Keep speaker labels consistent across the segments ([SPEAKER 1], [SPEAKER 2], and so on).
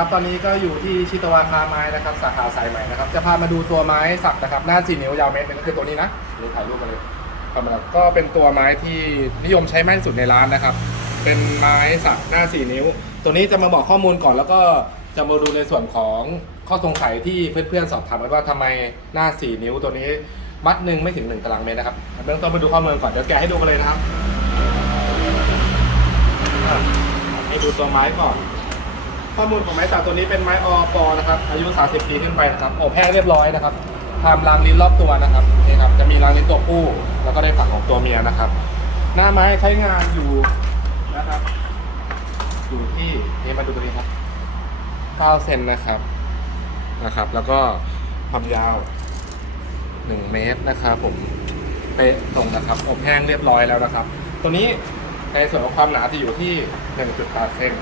[SPEAKER 1] ครับ ตอนนี้ก็อยู่ที่ชิตวาคาไม้นะครับ สาขาสายใหม่นะครับ จะพามาดูตัวไม้สักนะครับ หน้าสี่นิ้วยาวเมตรหนึงก็คือตัวนี้นะนี่ถ่ายรูปมาเลยครับผมก็เป็นตัวไม้ที่นิยมใช้มากที่สุดในร้านนะครับ เป็นไม้สักหน้าสี่นิ้ว ตัวนี้จะมาบอกข้อมูลก่อนแล้วก็จะมาดูในส่วนของข้อสงสัยที่เพื่อนๆสอบถามกันว่าทำไมหน้าสี่นิ้วตัวนี้มัดหนึ่งไม่ถึงหนึ่งตารางเมตรนะครับเบื้องต้นมาดูข้อมูลก่อนเดี๋ยวแกะให้ดูกันเลยนะครับอะให้ดูตัวไม้ก่อน ข้อมูลของไม้สักตัวนี้เป็นไม้อปอนะครับ อายุ 30 ปีขึ้นไปนะครับอบแห้งเรียบร้อยนะครับทำรางลิ้นรอบตัวนะครับนี่ครับ จะมีรางลิ้นตัวผู้แล้วก็ได้ฝั่งของตัวเมียนะครับ หน้าไม้ใช้งานอยู่นะครับ อยู่ที่นี่มาดูตัวนี้ครับ9เซนนะครับนะครับ แล้วก็ความยาว1เมตรนะครับผมเป๊ะตรงนะครับ อบแห้งเรียบร้อยแล้วนะครับ ตัวนี้ในส่วนของความหนาจะอยู่ที่ 1.8 เซน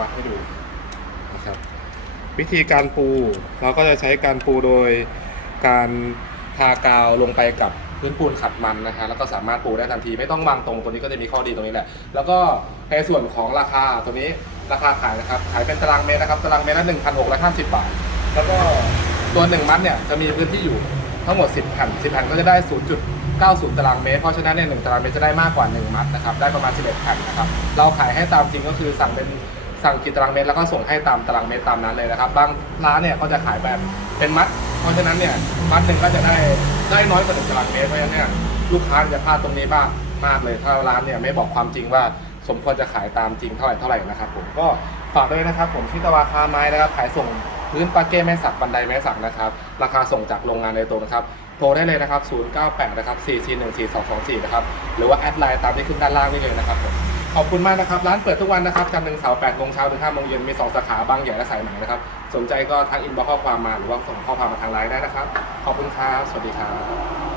[SPEAKER 1] วัดให้ดูนะครับ วิธีการปูเราก็จะใช้การปูโดยการทากาวลงไปกับพื้นปูนขัดมันนะฮะแล้วก็สามารถปูได้ทันทีไม่ต้องวางตรงตัวนี้ก็จะมีข้อดีตรงนี้แหละ แล้วก็ในส่วนของราคาตัวนี้ราคาขายนะครับขายเป็นตารางเมตรนะครับตารางเมตรละ1,650บาท แล้วก็ตัวหนึ่งมัดเนี่ยจะมีพื้นที่อยู่ทั้งหมด 10แผ่น10แผ่นก็จะได้ 0.90 ตารางเมตร เพราะฉะนั้นเนี่ยหนึ่งตารางเมตรจะได้มากกว่า 1 มัดนะครับ ได้ประมาณ 11แผ่นนะครับ เราขายให้ตามจริงก็คือสั่งเป็น สั่งกี่ตารางเมตรแล้วก็ส่งให้ตามตารางเมตรตามนั้นเลยนะครับ บางร้านเนี่ยก็จะขายแบบเป็นมัด เพราะฉะนั้นเนี่ยมัดหนึ่งก็จะได้ได้น้อยกว่าหนึ่งตารางเมตรเพราะฉะนั้นเนี่ยลูกค้าจะพลาดตรงนี้มากมากเลยถ้าร้านเนี่ยไม่บอกความจริงว่าสมควรจะขายตามจริงเท่าไหร่เท่าไหร่นะครับผมก็ฝากด้วยนะครับ ผมที่ตะวาคาไม้นะครับขายส่งพื้นปาเก้แม่สักบันไดแม่สักนะครับ ราคาส่งจากโรงงานโดยตรงนะครับ โทรได้เลยนะครับ 098 นะครับ 4414224 นะครับ หรือว่าแอดไลน์ตามที่ขึ้นด้านล่างนี่เลยนะครับผม ขอบคุณมากนะครับ ร้านเปิดทุกวันนะครับจันทร์ถึงเสาร์8โมงเช้าถึง5โมงเย็นมี2สาขาบางใหญ่และสายไหมนะครับ สนใจก็ทักอินบ็อกข้อความมาหรือว่าส่งข้อความมาทางไลน์ได้นะครับ ขอบคุณครับ สวัสดีครับ